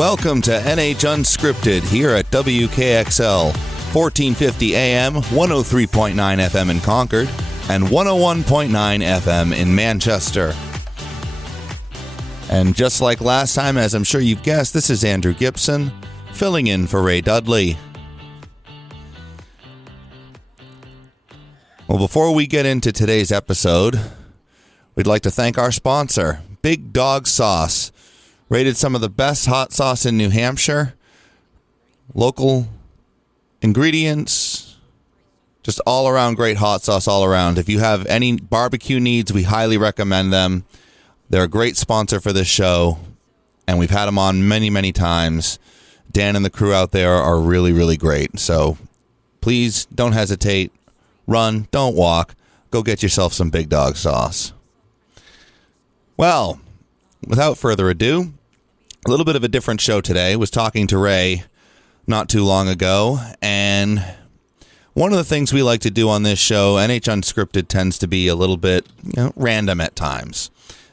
Welcome to NH Unscripted here at WKXL, 1450 AM, 103.9 FM in Concord, and 101.9 FM in Manchester. And just like last time, as I'm sure you've guessed, this is Andrew Gibson, filling in for Ray Dudley. Well, before we get into today's episode, we'd like to thank our sponsor, Big Dog Sauce. Rated some of the best hot sauce in New Hampshire. Local ingredients. Just all around great hot sauce all around. If you have any barbecue needs, we highly recommend them. They're a great sponsor for this show, and we've had them on many, many times. Dan and the crew out there are really, really great. So please don't hesitate. Run, don't walk. Go get yourself some Big Dog Sauce. Well, without further ado, a little bit of a different show today. I was talking to Ray not too long ago, and one of the things we like to do on this show, NH Unscripted, tends to be a little bit random at times.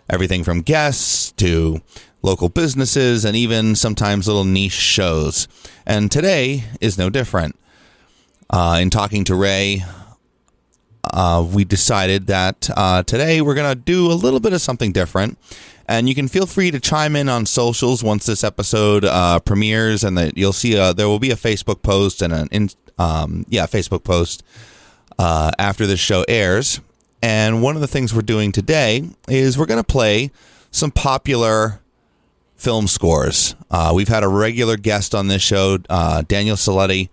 Everything from guests to local businesses and even sometimes little niche shows. And today is no different. In talking to Ray, we decided that today we're going to do a little bit of something different. And you can feel free to chime in on socials once this episode premieres, and that you'll see there will be a Facebook post and Facebook post after this show airs. And one of the things we're doing today is we're going to play some popular film scores. We've had a regular guest on this show, Daniel Saletti,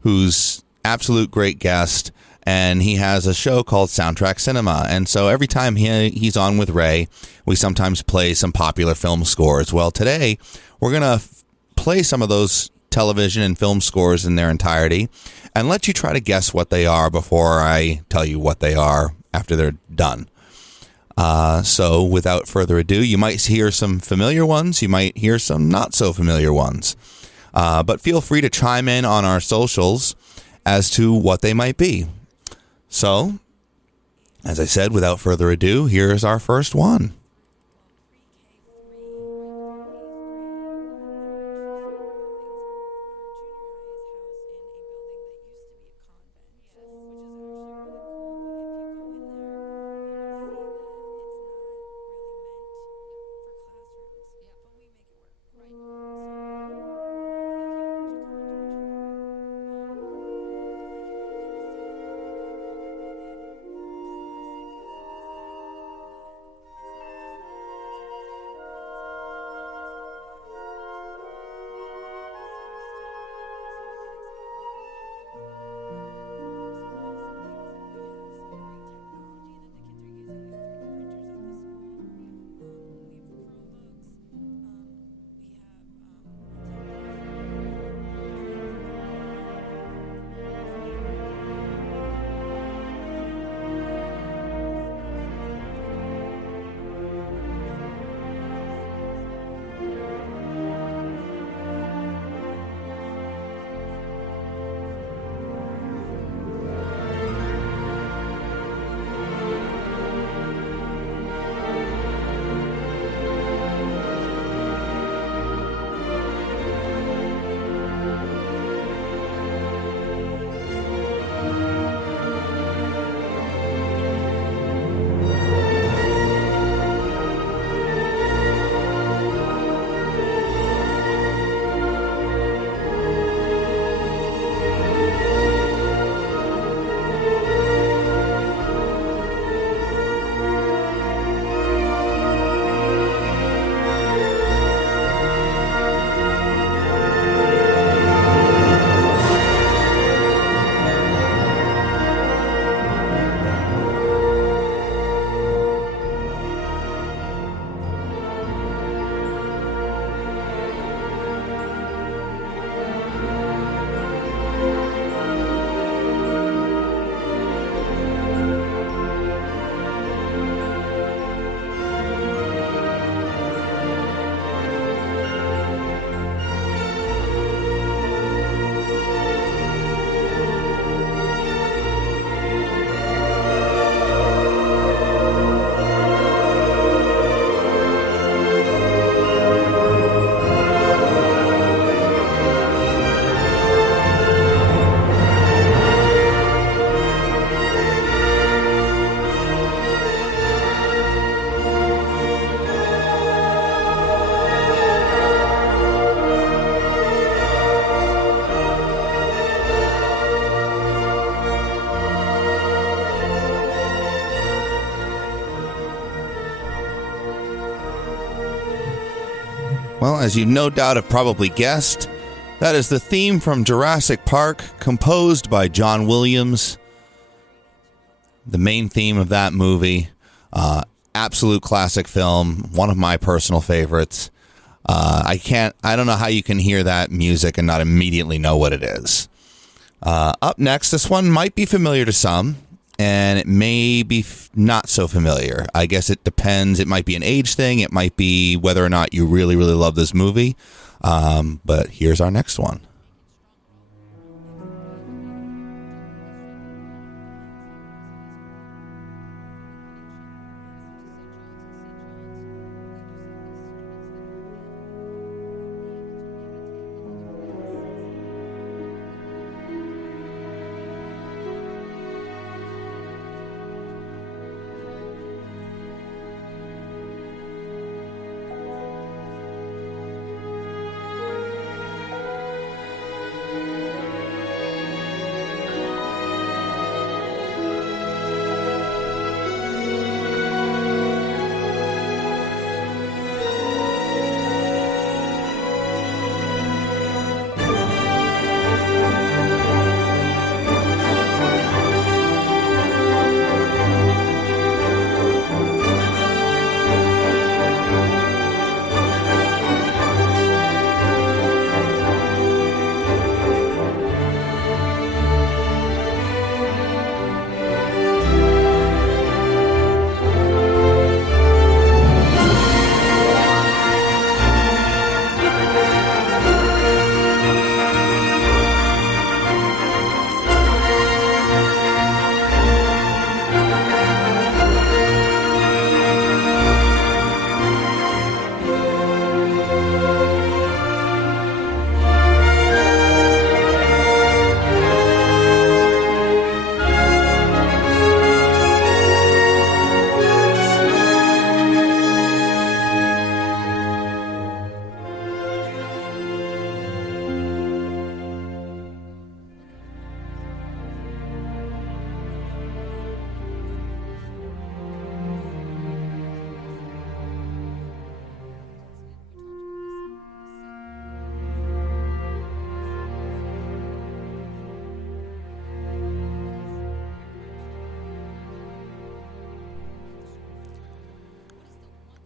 who's absolute great guest. And he has a show called Soundtrack Cinema. And so every time he's on with Ray, we sometimes play some popular film scores. Well, today, we're going to play some of those television and film scores in their entirety and let you try to guess what they are before I tell you what they are after they're done. So without further ado, you might hear some familiar ones. You might hear some not so familiar ones. But feel free to chime in on our socials as to what they might be. So, as I said, without further ado, here's our first one. Well, as you no doubt have probably guessed, that is the theme from Jurassic Park, composed by John Williams. The main theme of that movie, absolute classic film, one of my personal favorites. I don't know how you can hear that music and not immediately know what it is. Up next, this one might be familiar to some, and it may be not so familiar. I guess it depends. It might be an age thing. It might be whether or not you really, really love this movie. But here's our next one.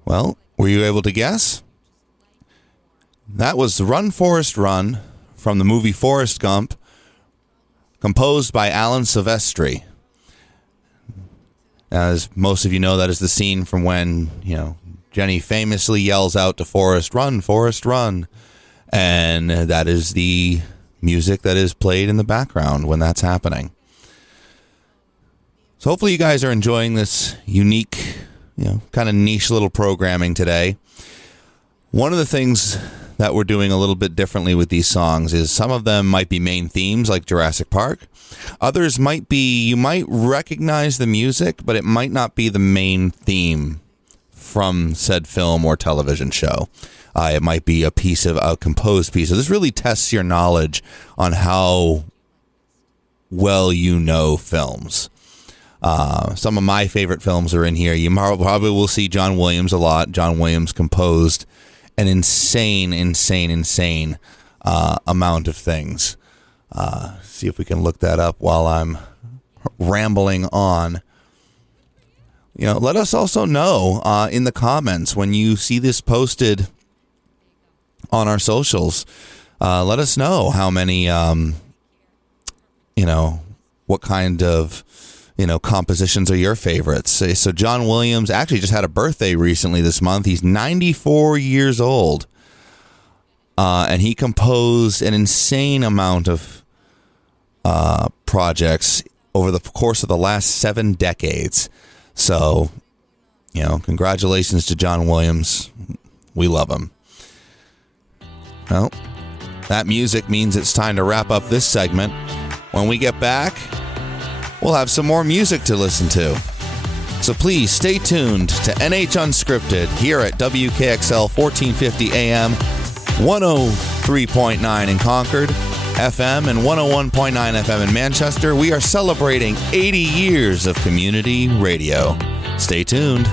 Well, were you able to guess? That was Run, Forrest, Run from the movie Forrest Gump, composed by Alan Silvestri. As most of you know, that is the scene from when, Jenny famously yells out to Forrest, "Run, Forrest, run." And that is the music that is played in the background when that's happening. So hopefully you guys are enjoying this unique, kind of niche little programming today. One of the things that we're doing a little bit differently with these songs is some of them might be main themes like Jurassic Park. Others might be, you might recognize the music, but it might not be the main theme from said film or television show. It might be a composed piece. So this really tests your knowledge on how well you know films. Some of my favorite films are in here. You probably will see John Williams a lot. John Williams composed an insane amount of things. See if we can look that up while I'm rambling on. Let us also know in the comments when you see this posted on our socials. Let us know how many, what kind of, compositions are your favorites. So John Williams actually just had a birthday recently this month. He's 94 years old. And he composed an insane amount of projects over the course of the last 7 decades. So, congratulations to John Williams. We love him. Well, that music means it's time to wrap up this segment. When we get back, we'll have some more music to listen to. So please stay tuned to NH Unscripted here at WKXL 1450 AM, 103.9 in Concord, FM, and 101.9 FM in Manchester. We are celebrating 80 years of community radio. Stay tuned.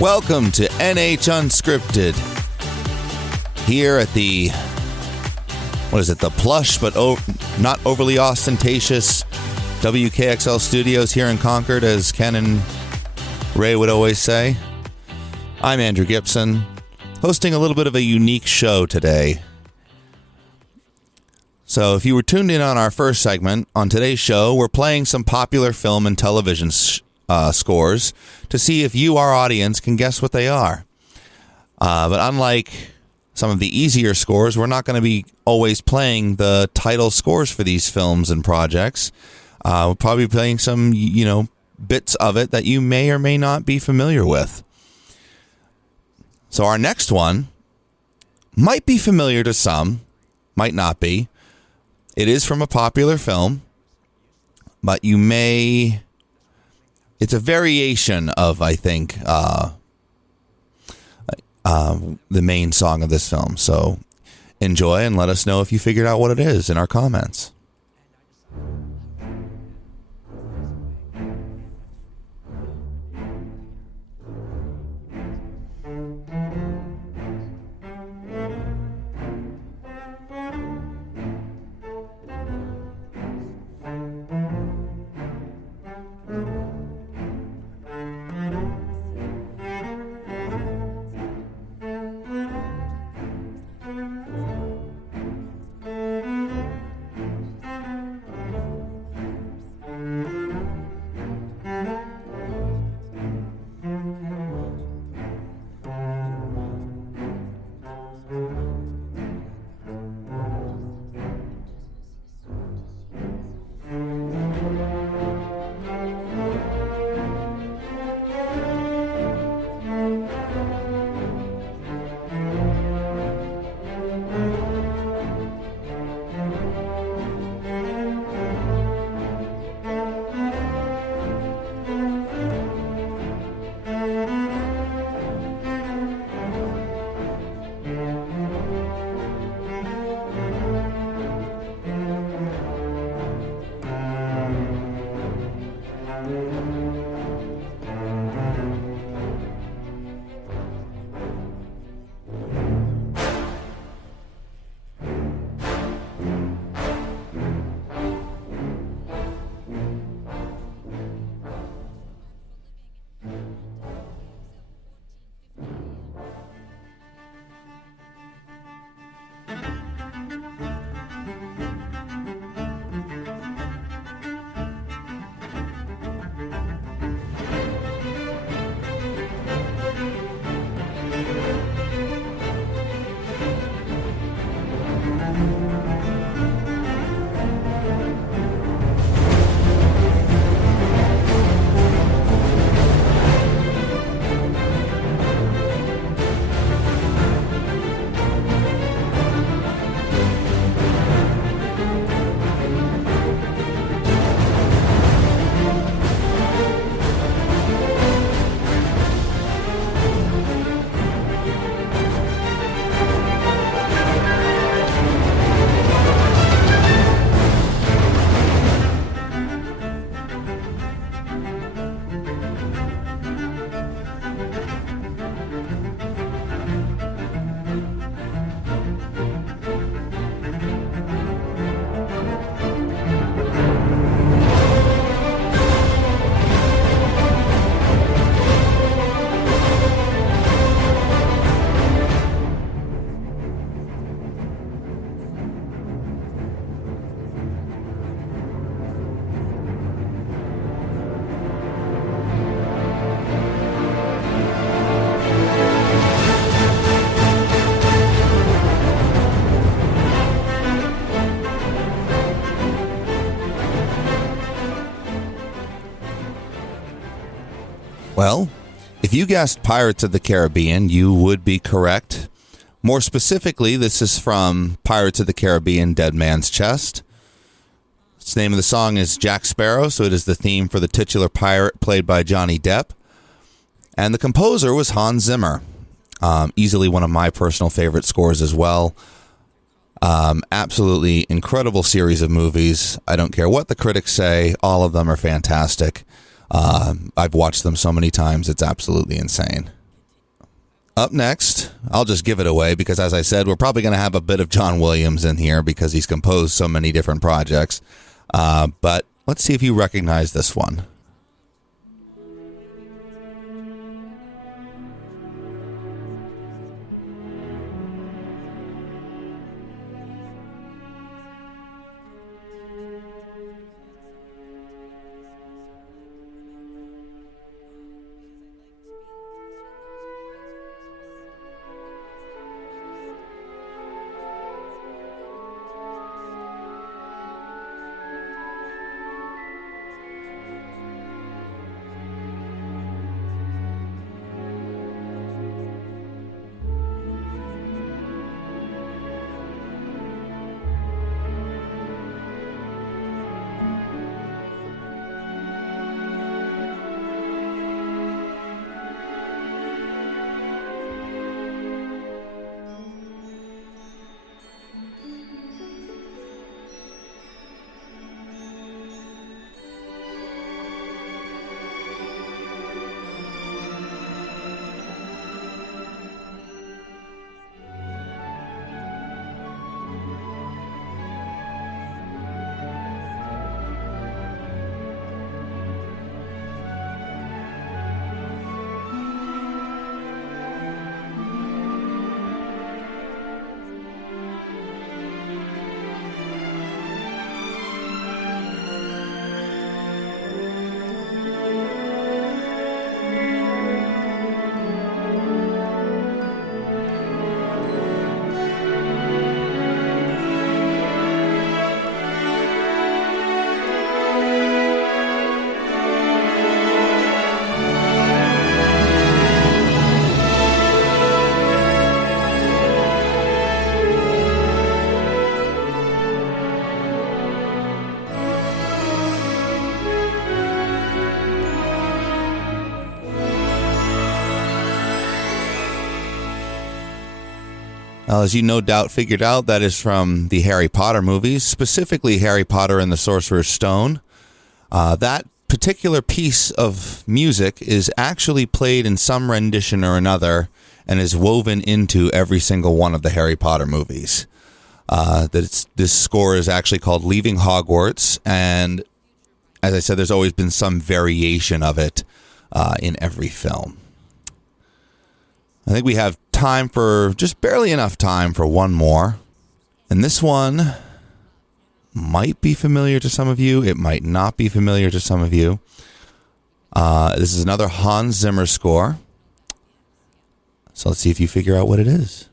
Welcome to NH Unscripted. Here at the, the plush but not overly ostentatious WKXL studios here in Concord, as Ken and Ray would always say. I'm Andrew Gibson, hosting a little bit of a unique show today. So if you were tuned in on our first segment, on today's show, we're playing some popular film and television scores to see if you, our audience, can guess what they are. But unlike some of the easier scores, we're not going to be always playing the title scores for these films and projects. We'll probably be playing some, bits of it that you may or may not be familiar with. So our next one might be familiar to some, might not be. It is from a popular film, but you may... It's a variation of, I think, the main song of this film. So enjoy and let us know if you figured out what it is in our comments. Well, if you guessed Pirates of the Caribbean, you would be correct. More specifically, this is from Pirates of the Caribbean, Dead Man's Chest. The name of the song is Jack Sparrow, so it is the theme for the titular pirate played by Johnny Depp. And the composer was Hans Zimmer. Easily one of my personal favorite scores as well. Absolutely incredible series of movies. I don't care what the critics say. All of them are fantastic. I've watched them so many times. It's absolutely insane. Up next, I'll just give it away because, as I said, we're probably going to have a bit of John Williams in here because he's composed so many different projects. But let's see if you recognize this one. As you no doubt figured out, that is from the Harry Potter movies, specifically Harry Potter and the Sorcerer's Stone. That particular piece of music is actually played in some rendition or another and is woven into every single one of the Harry Potter movies. This score is actually called Leaving Hogwarts, and as I said, there's always been some variation of it in every film. I think we have time for just barely enough time for one more. And this one might be familiar to some of you. It might not be familiar to some of you. This is another Hans Zimmer score. So let's see if you figure out what it is.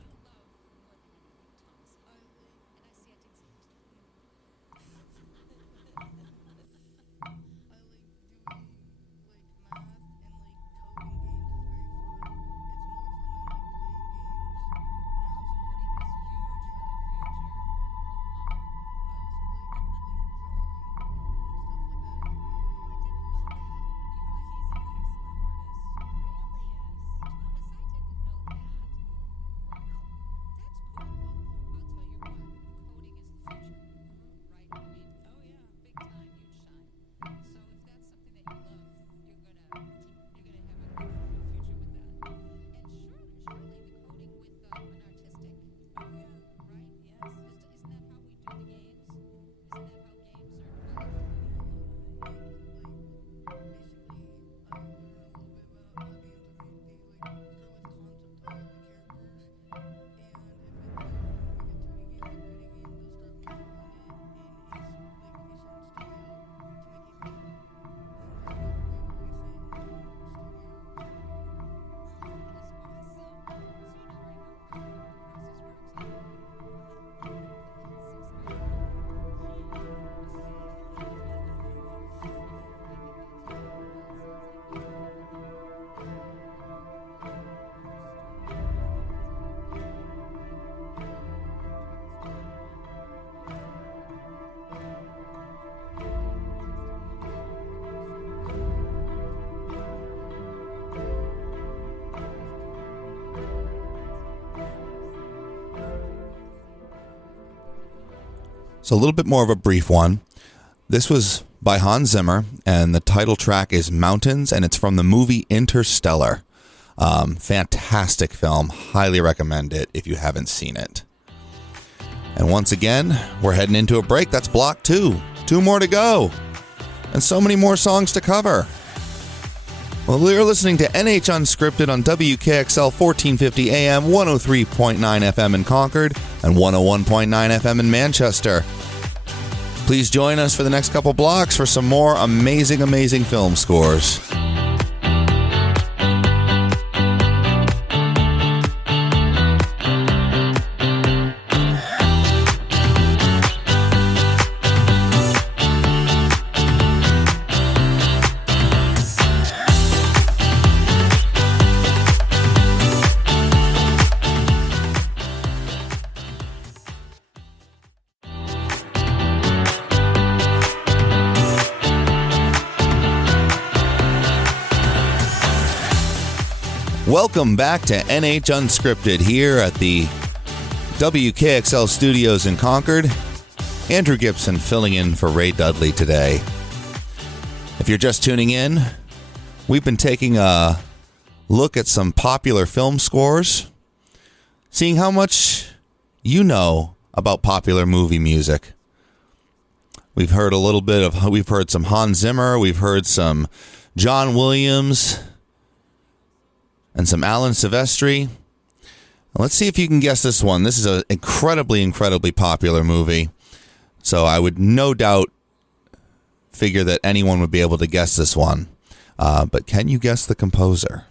So a little bit more of a brief one. This was by Hans Zimmer, and the title track is Mountains, and it's from the movie Interstellar. Fantastic film. Highly recommend it if you haven't seen it. And once again, we're heading into a break. That's block 2. 2 more to go. And so many more songs to cover. Well, we're listening to NH Unscripted on WKXL 1450 AM, 103.9 FM in Concord, and 101.9 FM in Manchester. Please join us for the next couple blocks for some more amazing, amazing film scores. Welcome back to NH Unscripted here at the WKXL studios in Concord. Andrew Gibson filling in for Ray Dudley today. If you're just tuning in, we've been taking a look at some popular film scores, seeing how much you know about popular movie music. We've heard some Hans Zimmer, we've heard some John Williams, and some Alan Silvestri. Let's see if you can guess this one. This is an incredibly, incredibly popular movie. So I would no doubt figure that anyone would be able to guess this one. But can you guess the composer?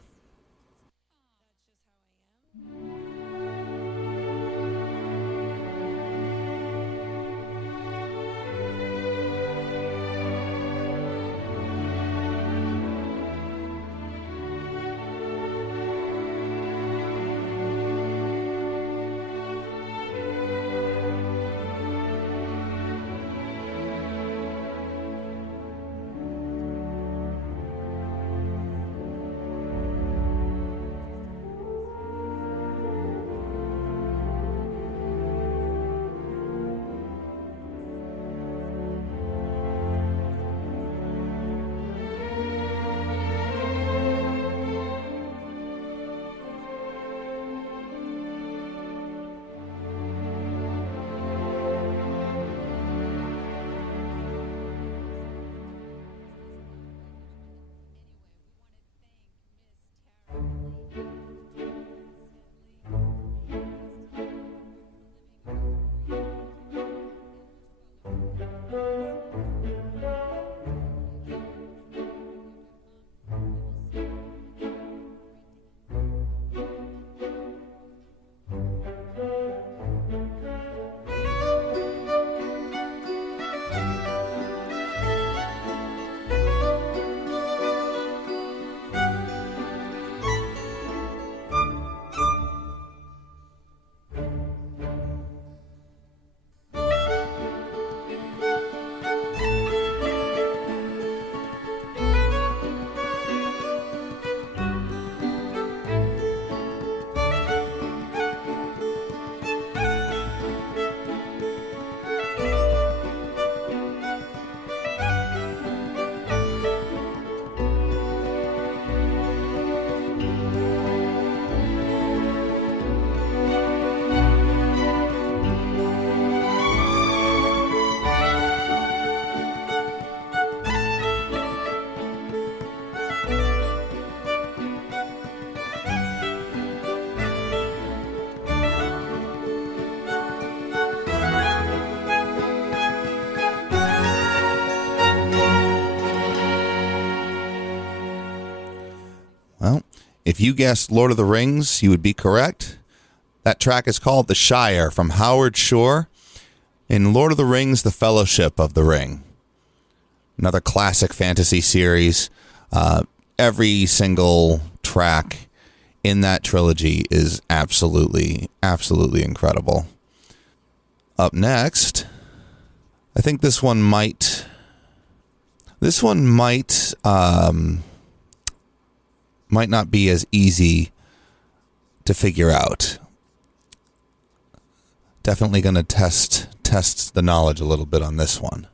Well, if you guessed Lord of the Rings, you would be correct. That track is called The Shire from Howard Shore in Lord of the Rings, The Fellowship of the Ring. Another classic fantasy series. Every single track in that trilogy is absolutely, absolutely incredible. Up next, I think this one might not be as easy to figure out. Definitely going to test the knowledge a little bit on this one.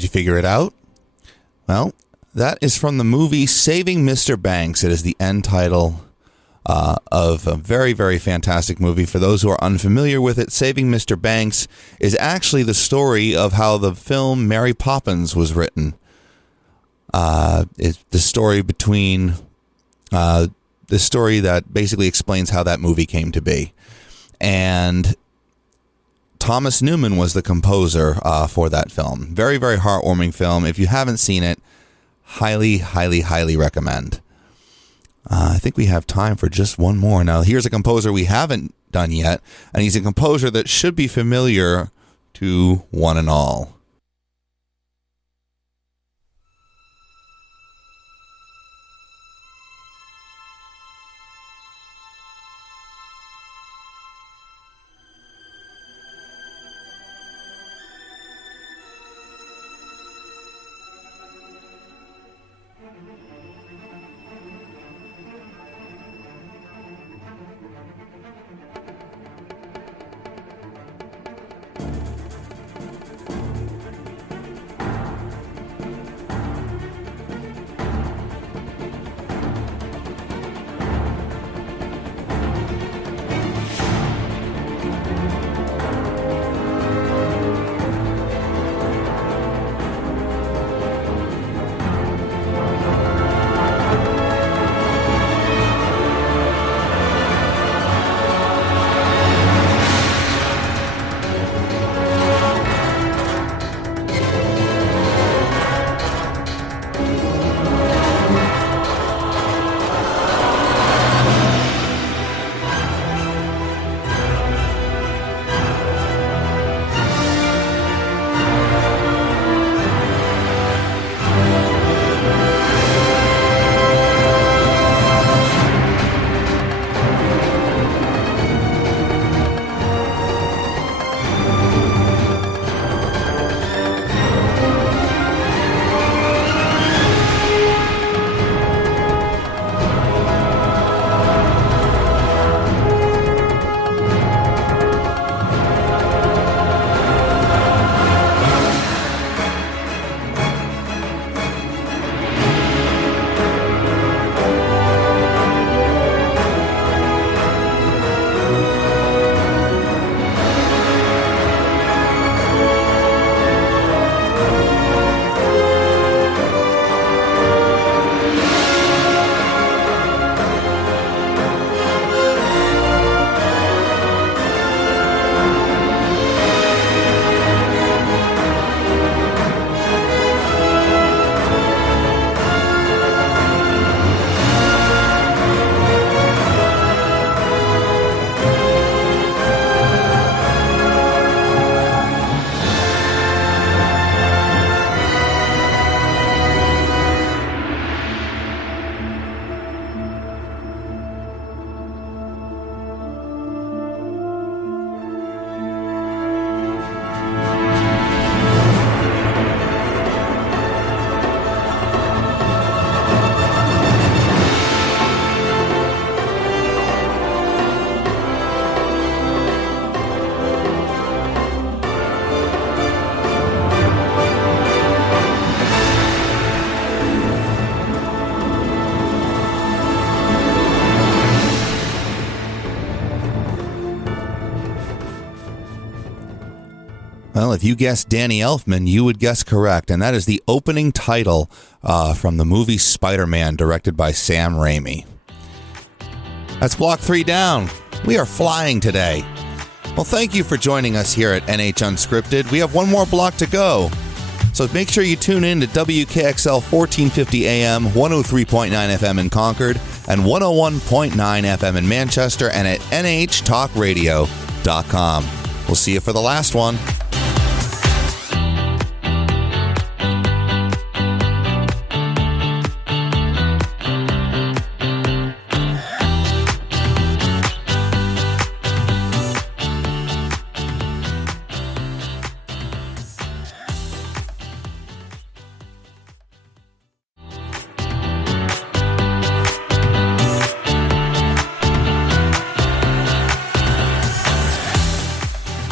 Did you figure it out? Well, that is from the movie Saving Mr. Banks. It is the end title of a very, very fantastic movie. For those who are unfamiliar with it, Saving Mr. Banks is actually the story of how the film Mary Poppins was written. It's the story that basically explains how that movie came to be. And Thomas Newman was the composer for that film. Very, very heartwarming film. If you haven't seen it, highly, highly, highly recommend. I think we have time for just one more. Now, here's a composer we haven't done yet, and he's a composer that should be familiar to one and all. Well, if you guessed Danny Elfman, you would guess correct, and that is the opening title from the movie Spider-Man, directed by Sam Raimi. That's Block 3 down. We are flying today. Well, thank you for joining us here at NH Unscripted. We have one more block to go. So make sure you tune in to WKXL 1450 AM, 103.9 FM in Concord, and 101.9 FM in Manchester, and at nhtalkradio.com. We'll see you for the last one.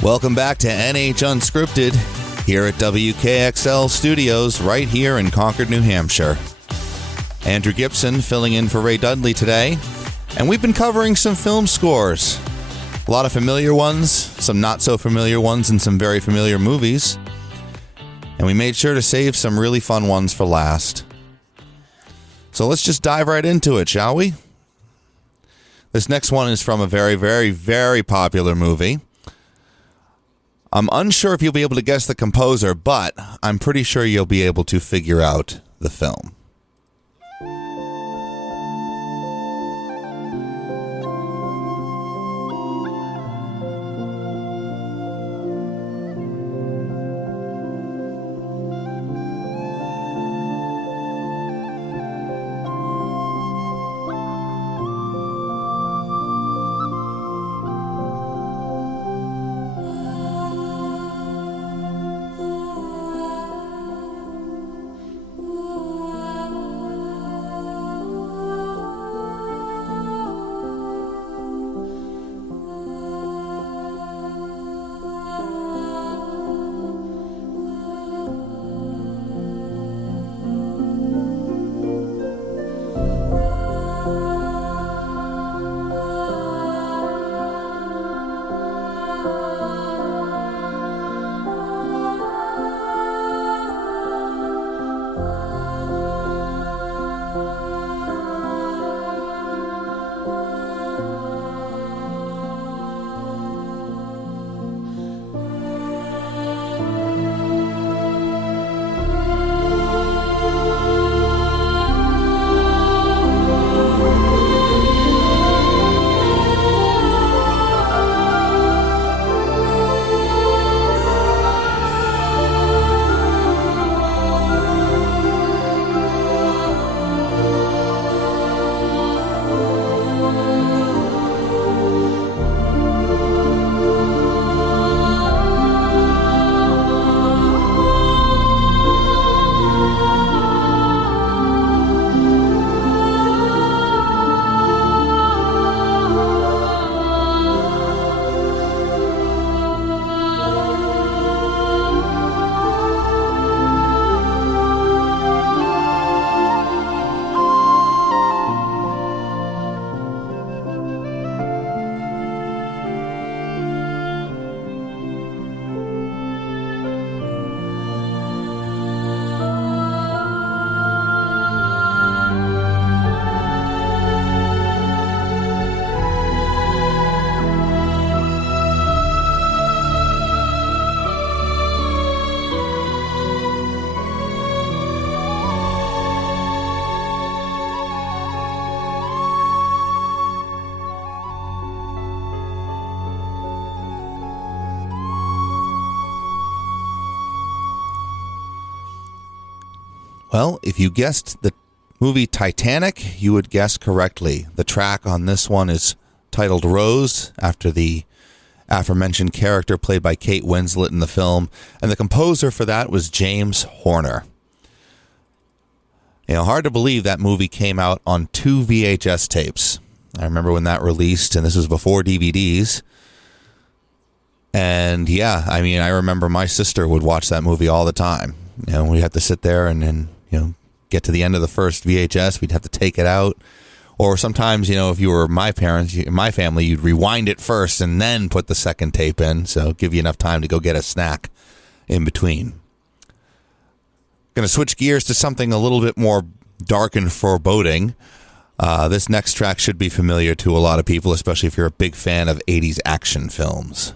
Welcome back to NH Unscripted. here at WKXL Studios right here in Concord, New Hampshire. Andrew Gibson filling in for Ray Dudley today, and we've been covering some film scores. A lot of familiar ones, some not so familiar ones, and some very familiar movies. And we made sure to save some really fun ones for last. So let's just dive right into it, shall we? This next one is from a very, very, very popular movie. I'm unsure if you'll be able to guess the composer, but I'm pretty sure you'll be able to figure out the film. Well, if you guessed the movie Titanic, you would guess correctly. The track on this one is titled Rose, after the aforementioned character played by Kate Winslet in the film, and the composer for that was James Horner. You know, hard to believe that movie came out on 2 VHS tapes. I remember when that released, and this was before DVDs. And yeah, I mean, I remember my sister would watch that movie all the time. You know, we'd have to sit there and get to the end of the first VHS. We'd have to take it out. Or sometimes, if you were my parents, my family, you'd rewind it first and then put the second tape in. So give you enough time to go get a snack in between. Going to switch gears to something a little bit more dark and foreboding. This next track should be familiar to a lot of people, especially if you're a big fan of 80s action films.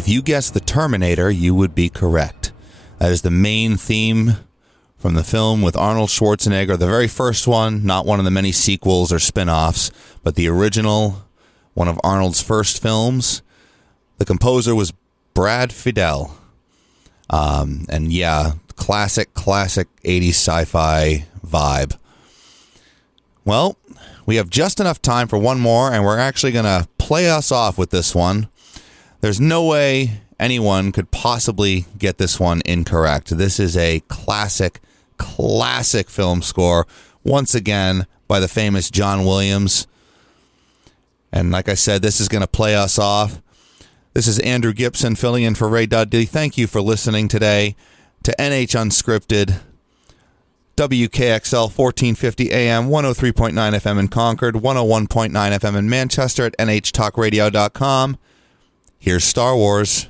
If you guessed The Terminator, you would be correct. That is the main theme from the film with Arnold Schwarzenegger, the very first one, not one of the many sequels or spin-offs, but the original, one of Arnold's first films. The composer was Brad Fiedel. And yeah, classic 80s sci-fi vibe. Well, we have just enough time for one more, and we're actually going to play us off with this one. There's no way anyone could possibly get this one incorrect. This is a classic film score, once again, by the famous John Williams. And like I said, this is going to play us off. This is Andrew Gibson filling in for Ray Dudley. Thank you for listening today to NH Unscripted, WKXL 1450 AM, 103.9 FM in Concord, 101.9 FM in Manchester at nhtalkradio.com. Here's Star Wars.